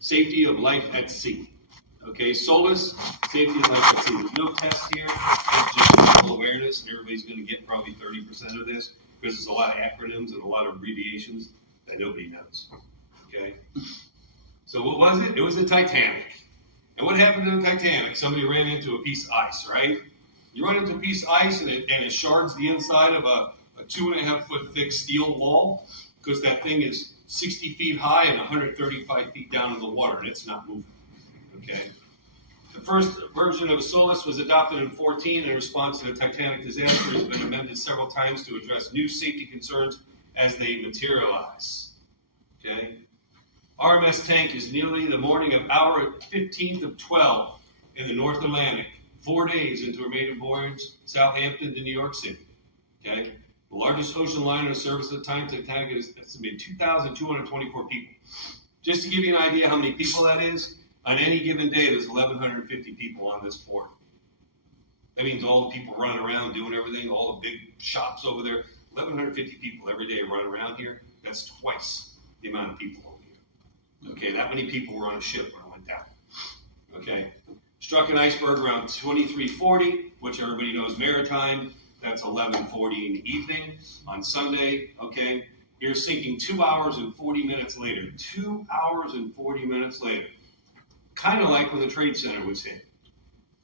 Safety of life at sea. Okay, SOLAS, safety of life at sea. There's no test here. It's just general awareness, and everybody's going to get probably 30% of this because there's a lot of acronyms and a lot of abbreviations that nobody knows. Okay, so what was it? It was the Titanic. And what happened to the Titanic? Somebody ran into a piece of ice, right? You run into a piece of ice and it shards the inside of a 2.5 foot thick steel wall because that thing is 60 feet high and 135 feet down in the water, and it's not moving. Okay. The first version of a SOLAS was adopted in 2014 in response to the Titanic disaster. Has been amended several times to address new safety concerns as they materialize. Okay. RMS tank is nearly the morning of hour 15th of 12 in the North Atlantic, 4 days into a maiden voyage, Southampton to New York City. Okay. The largest ocean liner in service at the time, Titanic, is estimated 2,224 people. Just to give you an idea how many people that is, on any given day, there's 1,150 people on this port. That means all the people running around doing everything, all the big shops over there. 1,150 people every day run around here. That's twice the amount of people over here. Okay, that many people were on a ship when it went down. Okay, struck an iceberg around 2340, which everybody knows maritime. That's 11:40 in the evening on Sunday. Okay, you're sinking 2 hours and 40 minutes later. 2 hours and 40 minutes later. Kind of like when the Trade Center was hit.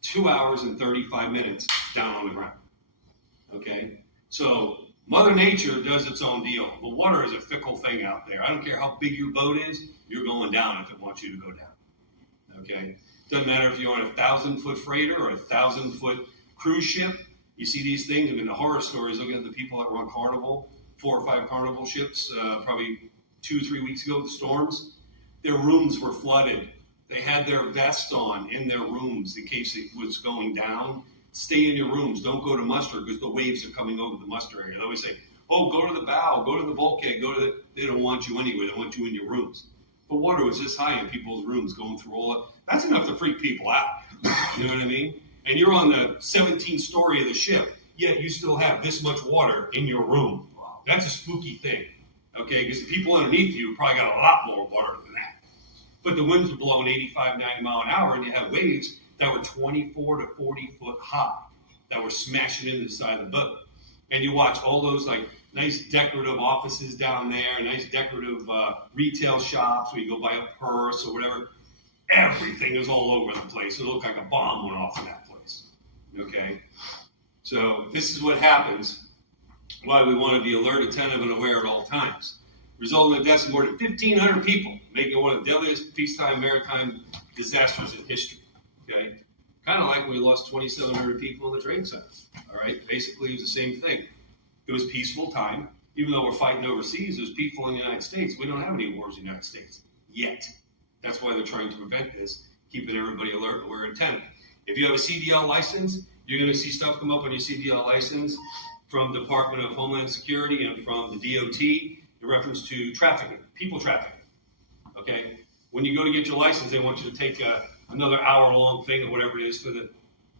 2 hours and 35 minutes down on the ground. Okay? So Mother Nature does its own deal. The water is a fickle thing out there. I don't care how big your boat is, you're going down if it wants you to go down. Okay? Doesn't matter if you're on a 1,000-foot freighter or a 1,000-foot cruise ship. You see these things, I mean, the horror stories, looking at the people that were on Carnival, 4 or 5 Carnival ships, probably 2 or 3 weeks ago, the storms. Their rooms were flooded. They had their vest on in their rooms in case it was going down. Stay in your rooms. Don't go to muster because the waves are coming over the muster area. They always say, oh, go to the bow, go to the bulkhead, go to the... They don't want you anywhere. They want you in your rooms. But water was this high in people's rooms going through all that. That's enough to freak people out. You know what I mean? And you're on the 17th story of the ship, yet you still have this much water in your room. That's a spooky thing. Okay? Because the people underneath you probably got a lot more water than that. But the winds were blowing 85, 90 mile an hour, and you had waves that were 24 to 40 foot high that were smashing into the side of the boat. And you watch all those like nice decorative offices down there, nice decorative retail shops where you go buy a purse or whatever. Everything is all over the place. It looked like a bomb went off in that place. Okay? So this is what happens, why we want to be alert, attentive, and aware at all times. Resulting in the deaths of more than 1,500 people, making it one of the deadliest peacetime maritime disasters in history. Okay? Kind of like when we lost 2,700 people in the Trade Center. All right? Basically, it was the same thing. It was peaceful time. Even though we're fighting overseas, it was peaceful in the United States. We don't have any wars in the United States yet. That's why they're trying to prevent this, keeping everybody alert and we're attentive. If you have a CDL license, you're going to see stuff come up on your CDL license from the Department of Homeland Security and from the DOT in reference to trafficking, people trafficking. Okay? When you go to get your license, they want you to take another hour-long thing or whatever it is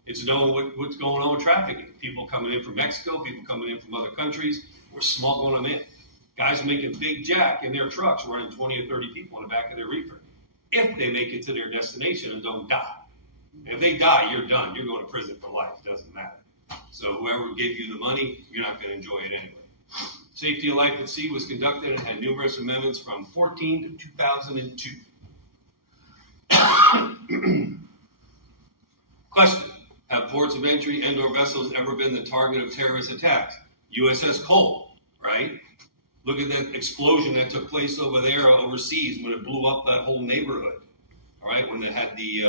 it's knowing what's going on with trafficking. People coming in from Mexico, people coming in from other countries, we're smuggling them in. Guys making big jack in their trucks running 20 or 30 people in the back of their reefer. If they make it to their destination and don't die. If they die, you're done. You're going to prison for life. It doesn't matter. So whoever gave you the money, you're not going to enjoy it anyway. Safety of life at sea was conducted and had numerous amendments from 2014 to 2002. Question. Have ports of entry and/or vessels ever been the target of terrorist attacks? USS Cole, right? Look at that explosion that took place over there overseas when it blew up that whole neighborhood. All right, when they had the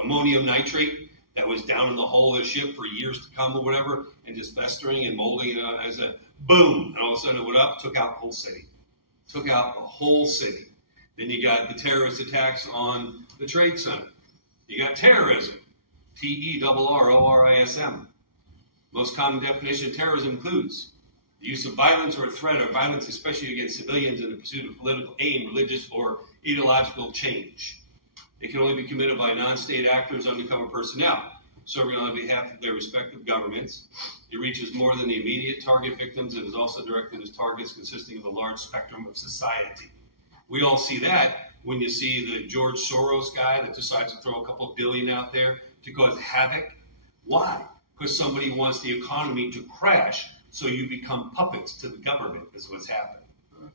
ammonium nitrate that was down in the hull of the ship for years to come or whatever, and just festering and molding as a boom, and all of a sudden it went up, took out the whole city. Took out the whole city. Then you got the terrorist attacks on the Trade Center. You got terrorism, terrorism. Most common definition of terrorism includes the use of violence or a threat or violence, especially against civilians in the pursuit of political aim, religious, or ideological change. It can only be committed by non-state actors, undercover personnel, serving on behalf of their respective governments. It reaches more than the immediate target victims and is also directed at targets consisting of a large spectrum of society. We all see that when you see the George Soros guy that decides to throw a couple of billion out there to cause havoc. Why? Because somebody wants the economy to crash, so you become puppets to the government, is what's happening.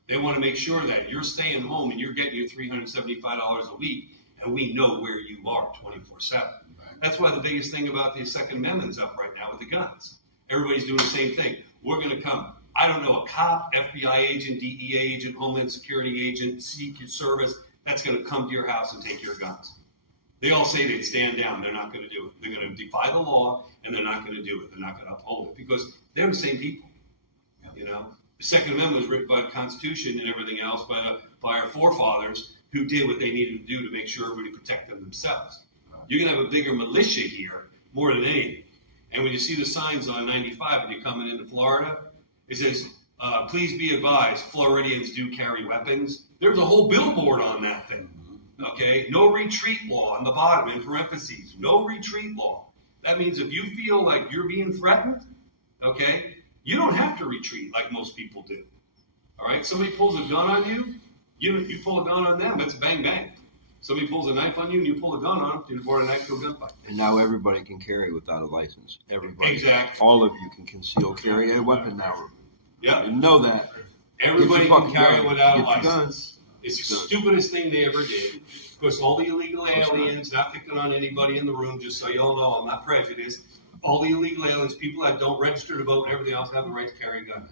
They want to make sure that you're staying home and you're getting your $375 a week, and we know where you are 24/7. That's why the biggest thing about the Second Amendment's up right now with the guns. Everybody's doing the same thing. We're going to come. I don't know, a cop, FBI agent, DEA agent, Homeland Security agent, Secret Service, that's going to come to your house and take your guns. They all say they'd stand down. They're not going to do it. They're going to defy the law, and they're not going to do it. They're not going to uphold it because they're the same people. You know, the Second Amendment was written by the Constitution and everything else by our forefathers who did what they needed to do to make sure everybody protected themselves. You're going to have a bigger militia here more than anything. And when you see the signs on 95 and you're coming into Florida, it says, please be advised, Floridians do carry weapons. There's a whole billboard on that thing. Okay, no retreat law on the bottom in parentheses, no retreat law. That means if you feel like you're being threatened, okay, you don't have to retreat like most people do. All right, somebody pulls a gun on you, you pull a gun on them, it's bang bang. Somebody pulls a knife on you and you pull a gun on them, you report a knife to a gunfight. And now everybody can carry without a license. Everybody. Exactly. All of you can conceal carry a weapon now. Yep. You know that. Everybody can carry gun. without a Get your license. It's the stupidest thing they ever did. Because all the illegal aliens, not picking on anybody in the room, just so you all know, I'm not prejudiced. All the illegal aliens, people that don't register to vote and everything else have the right to carry a gun.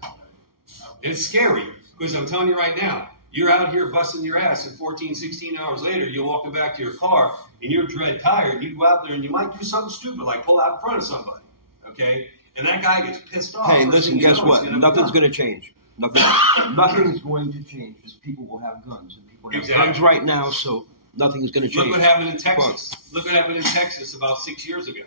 And it's scary, because I'm telling you right now, you're out here busting your ass, and 14, 16 hours later, you're walking back to your car, and you're dread tired, you go out there and you might do something stupid, like pull out in front of somebody, okay? And that guy gets pissed off. Hey, listen, guess what? Nothing's going to change. Nothing's going to change, because people will have guns. And people have guns right now, so nothing is going to change. Look what happened in Texas. Look what happened in Texas about 6 years ago.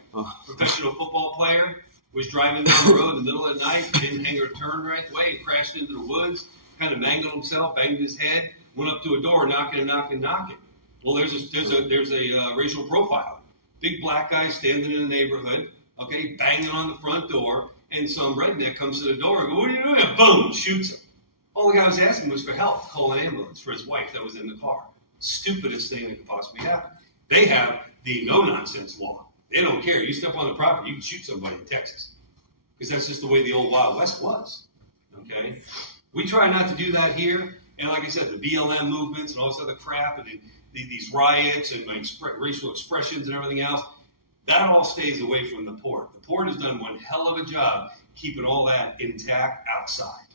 Professional football player was driving down the road in the middle of the night, didn't hang or turn right way, and crashed into the woods, kind of mangled himself, banged his head, went up to a door, knocking. Well, there's a racial profile. Big black guy standing in the neighborhood, okay, banging on the front door, and some redneck comes to the door and goes, "What are you doing?" And boom, shoots him. All the guy was asking was for help, call an ambulance for his wife that was in the car. Stupidest thing that could possibly happen. They have the no-nonsense law. They don't care. You step on the property, you can shoot somebody in Texas. Because that's just the way the old Wild West was. Okay? We try not to do that here. And like I said, the BLM movements and all this other crap and these riots and racial expressions and everything else, that all stays away from the port. The port has done one hell of a job keeping all that intact outside.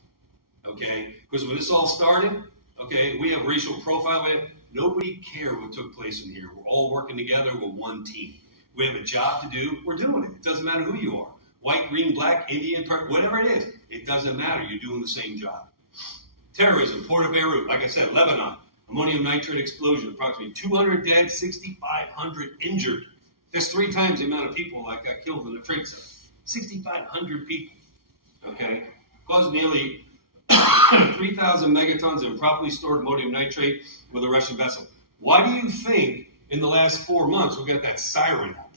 Okay? Because when this all started, okay, we have racial profiling. Nobody cared what took place in here. We're all working together. We're one team. We have a job to do. We're doing it. It doesn't matter who you are. White, green, black, Indian, whatever it is. It doesn't matter. You're doing the same job. Terrorism, Port of Beirut. Like I said, Lebanon. Ammonium nitrate explosion. Approximately 200 dead, 6,500 injured. That's 3 times the amount of people that got killed in the Trade Center. 6,500 people. Okay? Caused nearly 3,000 megatons of improperly stored ammonium nitrate with a Russian vessel. Why do you think in the last 4 months we got that siren up?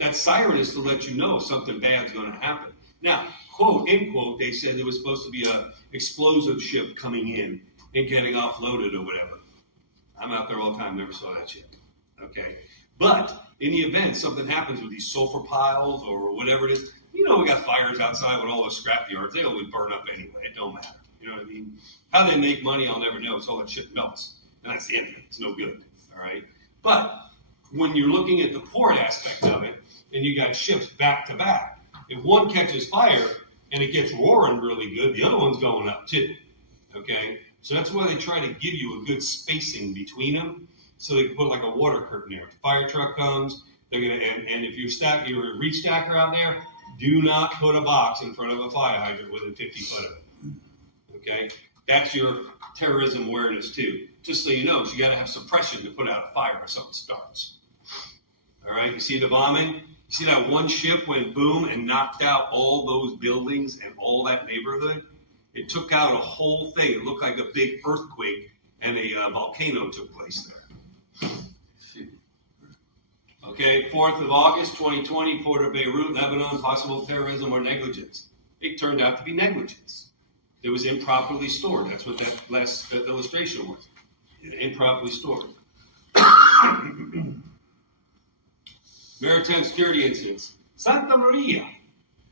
That siren is to let you know something bad's going to happen. Now, quote, end quote, they said there was supposed to be an explosive ship coming in and getting offloaded or whatever. I'm out there all the time, never saw that ship. Okay? But in the event something happens with these sulfur piles or whatever it is, you know we got fires outside with all those scrap yards. They always burn up anyway. It don't matter. You know what I mean? How they make money, I'll never know. It's all that shit melts. And that's the end of it. It's no good. All right? But when you're looking at the port aspect of it, and you got ships back to back, if one catches fire and it gets roaring really good, the other one's going up too. Okay? So that's why they try to give you a good spacing between them, so they can put like a water curtain there. If the fire truck comes, they're gonna and if you're a reach stacker out there, do not put a box in front of a fire hydrant within 50 foot of it. Okay? That's your terrorism awareness too. Just so you know, so you gotta have suppression to put out a fire if something starts. All right, you see the bombing? You see that one ship went boom and knocked out all those buildings and all that neighborhood? It took out a whole thing. It looked like a big earthquake and a volcano took place there. Okay, 4th of August, 2020, Port of Beirut, Lebanon, possible terrorism or negligence. It turned out to be negligence. It was improperly stored. That's what that last illustration was. Improperly stored. Maritime security incidents. Santa Maria,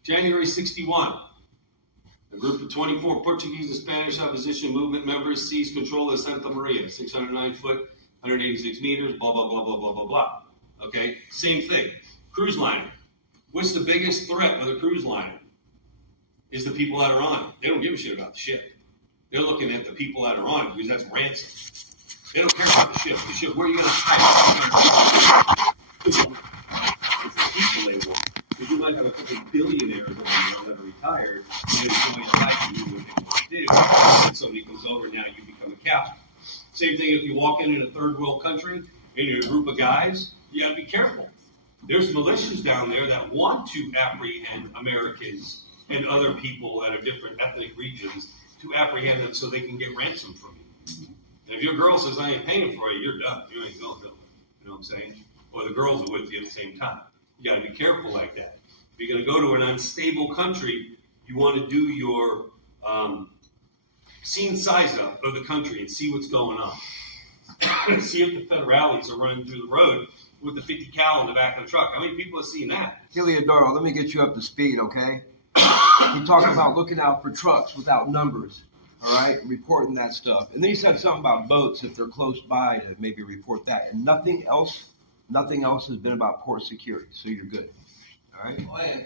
January 61. A group of 24 Portuguese and Spanish opposition movement members seized control of Santa Maria, 609 foot, 186 meters, blah, blah, blah, blah, blah, blah, blah. Okay, same thing. Cruise liner. What's the biggest threat with a cruise liner? Is the people that are on it. They don't give a shit about the ship. They're looking at the people that are on it because that's ransom. They don't care about the ship. The ship, where are you going to hide? It's a people label. Because you might have a couple of billionaires on there that are retired, and they're going to do what they want to do. And somebody comes over, now you become a captain. Same thing if you walk in a third world country, and you're a group of guys, you got to be careful. There's militias down there that want to apprehend Americans and other people that are different ethnic regions to apprehend them so they can get ransom from you. And if your girl says, I ain't paying for it, you're done. You ain't going to. You know what I'm saying? Or the girls are with you at the same time. You got to be careful like that. If you're going to go to an unstable country, you want to do your scene size up of the country and see what's going on. See if the federales are running through the road with the 50 cal in the back of the truck. How many people have seen that? Heliodoro, let me get you up to speed, okay? He talked about looking out for trucks without numbers, all right, reporting that stuff. And then he said something about boats if they're close by to maybe report that. And nothing else has been about port security, so you're good, all right?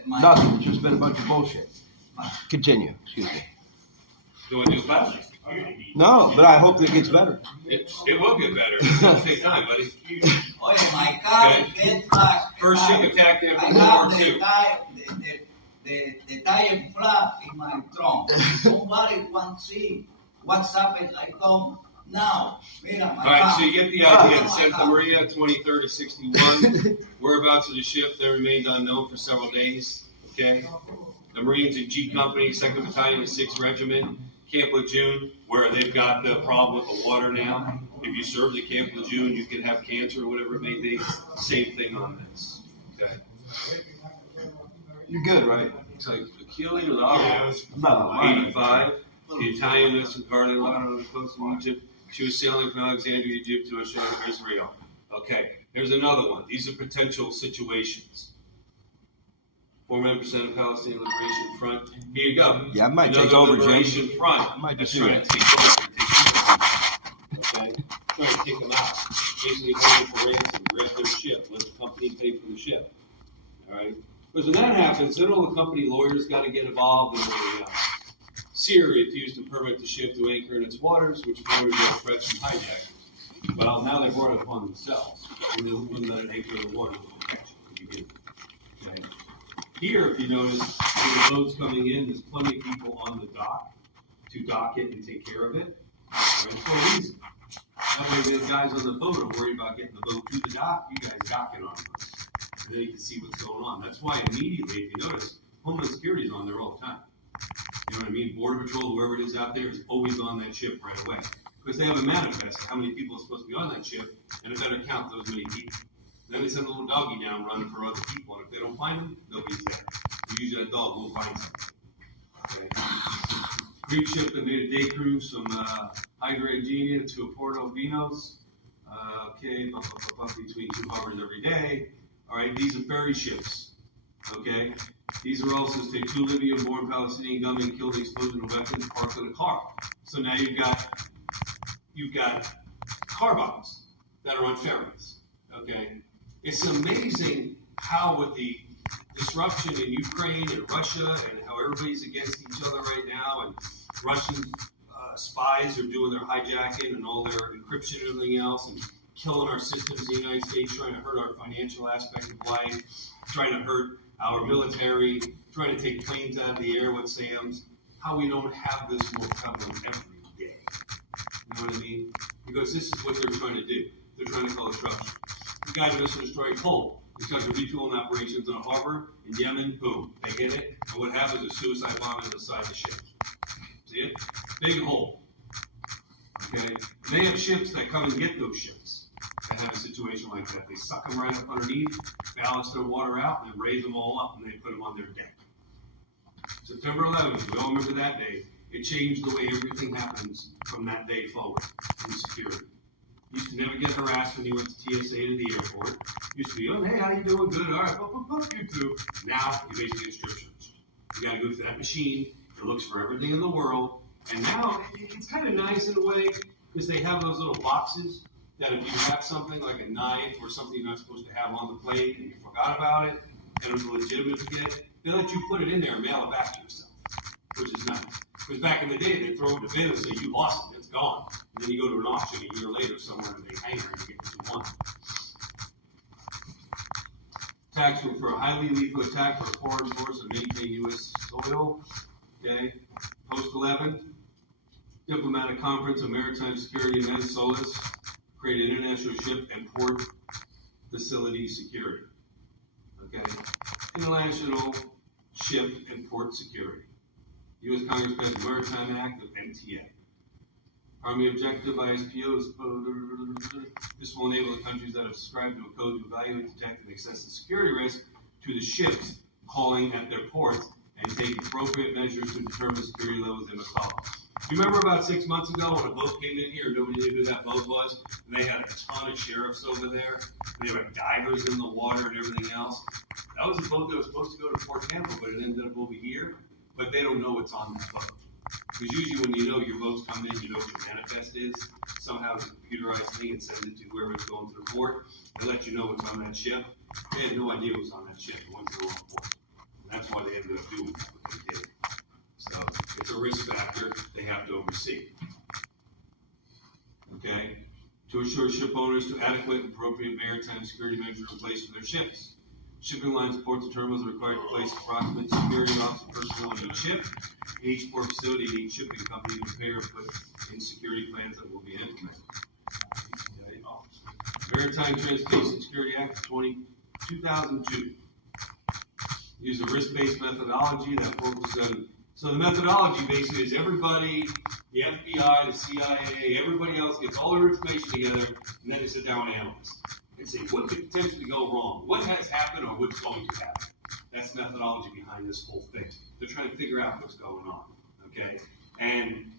Nothing. It's just been a bunch of bullshit. Continue. Excuse me. Do I do better? No, but I hope that it gets better. It will get better. It's going to take time, buddy. My car get flashed. First ship attacked after I World War have II. the tire flat in my trunk. Somebody want to see what's happened. I come now. Mira, All right, so you get the idea. The Santa Maria, 23rd to 61. Whereabouts of the ship, they remained unknown for several days. Okay. The Marines in G Company, 2nd Battalion, and 6th Regiment, Camp Lejeune, where they've got the problem with the water now. If you serve the Camp Lejeune, you can have cancer or whatever it may be. Same thing on this. Okay. You're good, right? It's like Achille Laura, 85. The Italian vessel Carolina on the coast of Egypt. She was sailing from Alexandria, Egypt to Israel. Okay, there's another one. These are potential situations. 4% of Palestinian Liberation Front. Here you go. Yeah, I might Another take over, Liberation Jim. Front. I might just trying do to take over. Okay? Trying to take them out. Basically paying for ransom, grab their ship, let the company pay for the ship. All right? Because when that happens, then all the company lawyers got to get involved in everything else. Syria refused to permit the ship to anchor in its waters, which promoted their threats from hijackers. Well, now they brought it upon themselves. And they wouldn't let it anchor in the water with protection. Okay? Here, if you notice, with the boats coming in, there's plenty of people on the dock to dock it and take care of it. For a reason. That way the guys on the boat are worried about getting the boat to the dock. You guys docking on boats. And then you can see what's going on. That's why immediately, if you notice, Homeland Security is on there all the time. You know what I mean? Border Patrol, whoever it is out there, is always on that ship right away. Because they have a manifest of how many people are supposed to be on that ship, and it better count those many people. Then they send a little doggy down running for other people, and if they don't find them, nobody's there. You use that dog, we'll find something. Okay. Greek ship that made a day cruise from Hydra to Porto Vinos. Between two harbors every day. All right, these are ferry ships. Okay, these are also take 2 Libyan-born Palestinian gunmen killed in explosion of weapons parked in a car. So now you've got car bombs that are on ferries. Okay, it's amazing how with the disruption in Ukraine and Russia and how everybody's against each other right now, and Russian spies are doing their hijacking and all their encryption and everything else, and killing our systems in the United States, trying to hurt our financial aspect of life, trying to hurt our military, trying to take planes out of the air with SAMs, how we don't have this more prevalent every day. You know what I mean? Because this is what they're trying to do. They're trying to cause disruption. The guy that was destroying coal, he's got the refueling operations in a harbor in Yemen, boom, they hit it, and what happens is suicide bomb on the side of the ship. See it? Big hole. Okay? And they have ships that come and get those ships that have a situation like that. They suck them right up underneath, balance their water out, and then raise them all up, and they put them on their deck. September 11th, we all remember that day. It changed the way everything happens from that day forward in security. You used to never get harassed when you went to TSA to the airport. Used to be, oh, hey, how you doing? Good, all right, you too. Now, you basically get strip searched. You gotta go through that machine. It looks for everything in the world. And now, it's kind of nice in a way, because they have those little boxes that if you have something like a knife or something you're not supposed to have on the plate and you forgot about it, and it was legitimate to get, they let you put it in there and mail it back to yourself, which is nice. Because back in the day, they throw it in the bin and say, you lost it, it's gone. And then you go to an auction a year later somewhere and they hang it and you get what you want. Attacks for a highly lethal attack for a foreign force and maintain U.S. soil. Okay. Post 11. Diplomatic Conference on Maritime Security and Solis. Create international ship and port facility security. Okay. International ship and port security. U.S. Congress passed the Maritime Act of MTA. Army objective ISPO is this will enable the countries that have subscribed to a code to evaluate, detect, and assess the security risk to the ships calling at their ports and take appropriate measures to determine security levels they must follow. You remember about 6 months ago when a boat came in here, nobody knew who that boat was, and they had a ton of sheriffs over there, and there were divers in the water and everything else. That was a boat that was supposed to go to Port Tampa, but it ended up over here, but they don't know what's on that boat. Because usually when you know your boat's coming in, you know what your manifest is. Somehow it's a computerized thing and sends it to whoever's going to the port. They let you know what's on that ship. They had no idea what was on that ship. It went to the wrong port. And that's why they ended up doing what they did. So it's a risk factor they have to oversee. Okay? To assure ship owners to adequate and appropriate maritime security measures in place for their ships. Shipping lines, ports, and terminals are required to place approximate security officer personnel on each ship. In each port facility, and each shipping company to prepare and put in security plans that will be implemented. Okay. Maritime Transportation Security Act of 2002. Use a risk-based methodology that focuses on. So the methodology basically is everybody, the FBI, the CIA, everybody else gets all their information together, and then they sit down and analyze and say what could potentially go wrong, what has happened, or what's going to happen. That's the methodology behind this whole thing. They're trying to figure out what's going on, okay? And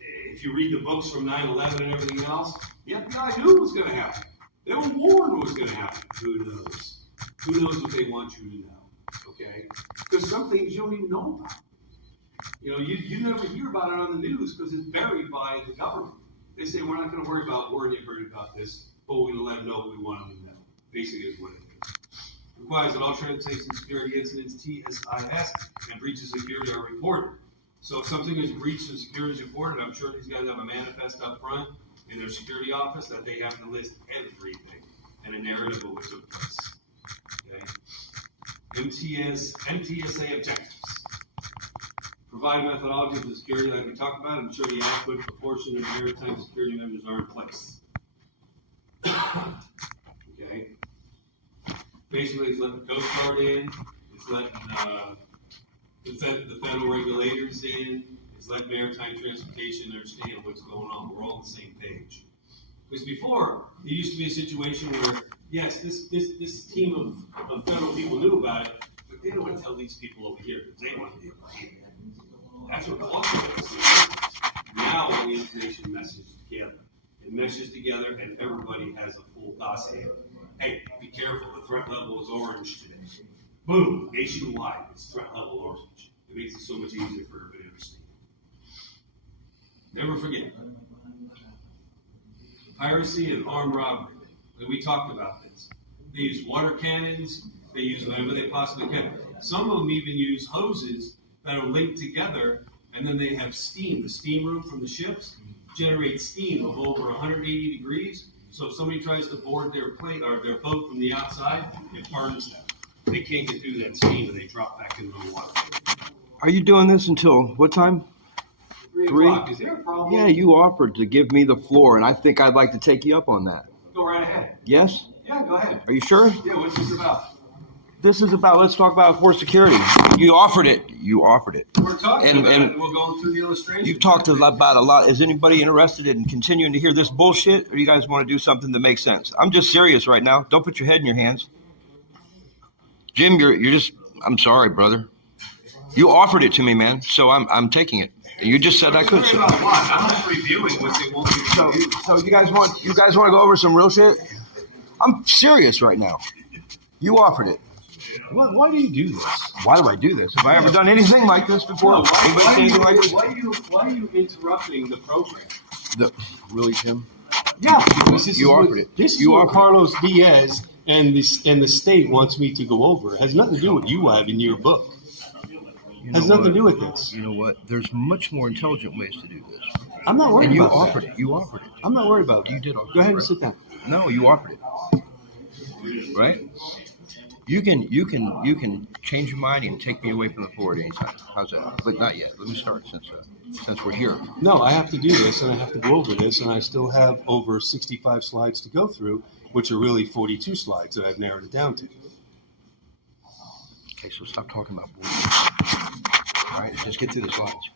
if you read the books from 9/11 and everything else, the FBI knew what was going to happen. They were warned what was going to happen. Who knows? Who knows what they want you to know, okay? Because some things you don't even know about. You know, you never hear about it on the news because it's buried by the government. They say, we're not going to worry about where you heard about this, but we're going to let them know what we want them to know. Basically is what it is. Requires that all transportation security incidents, TSIS, and breaches of security are reported. So if something is breached and security is reported, I'm sure these guys have a manifest up front in their security office that they have to list everything and a narrative of what took place. Okay? MTSA objectives. Provide methodology for security like we talked about and ensure the adequate proportion of maritime security measures are in place. Okay? Basically, it's letting the Coast Guard in, it's letting the federal regulators in, it's letting maritime transportation understand what's going on. We're all on the same page. Because before, there used to be a situation where, yes, this team of federal people knew about it, but they didn't want to tell these people over here because they want to deal with it. That's what culture is. Now all the information meshes together. It meshes together and everybody has a full dossier. Hey, be careful, the threat level is orange today. Boom, nationwide, it's threat level orange. It makes it so much easier for everybody to understand. Never forget. Piracy and armed robbery. We talked about this. They use water cannons, they use whatever they possibly can. Some of them even use hoses that are linked together, and then they have steam. The steam room from the ships generates steam of over 180 degrees. So if somebody tries to board their plane or their boat from the outside, it burns them. They can't get through that steam, and they drop back into the water. Are you doing this until what time? 3 3? o'clock. Is there a problem? Yeah, you offered to give me the floor, and I think I'd like to take you up on that. Go right ahead. Yes? Yeah, go ahead. Are you sure? Yeah, what's this about? This is about, let's talk about port security. You offered it. You offered it. We're talking about it. We're going through the illustration. You've talked about a lot. Is anybody interested in continuing to hear this bullshit, or do you guys want to do something that makes sense? I'm just serious right now. Don't put your head in your hands. Jim, you're just, I'm sorry, brother. You offered it to me, man, so I'm taking it. You just said I could. Worry about what? I'm just reviewing what they want me to So, review. so you guys want to go over some real shit? I'm serious right now. You offered it. Why do you do this? Why do I do this? Have I ever done anything like this before? Anybody say anything like this? Why are you interrupting the program? Really, Tim? Yeah, because this You is offered it. This is You what offered it. Carlos Diaz and the state wants me to go over. It has nothing to do with you have in your book. You Has know nothing to what? do with this. You know what? There's much more intelligent ways to do this. I'm not worried And you about offered that. it. You offered it. I'm not worried about it. You did offer Go ahead it. and sit down. No, you offered it. Right? You can change your mind and take me away from the board anytime. How's that? But not yet. Let me start since we're here. No, I have to do this, and I have to go over this, and I still have over 65 slides to go through, which are really 42 slides that I've narrowed it down to. Okay, so stop talking about board. All right, just get through the slides.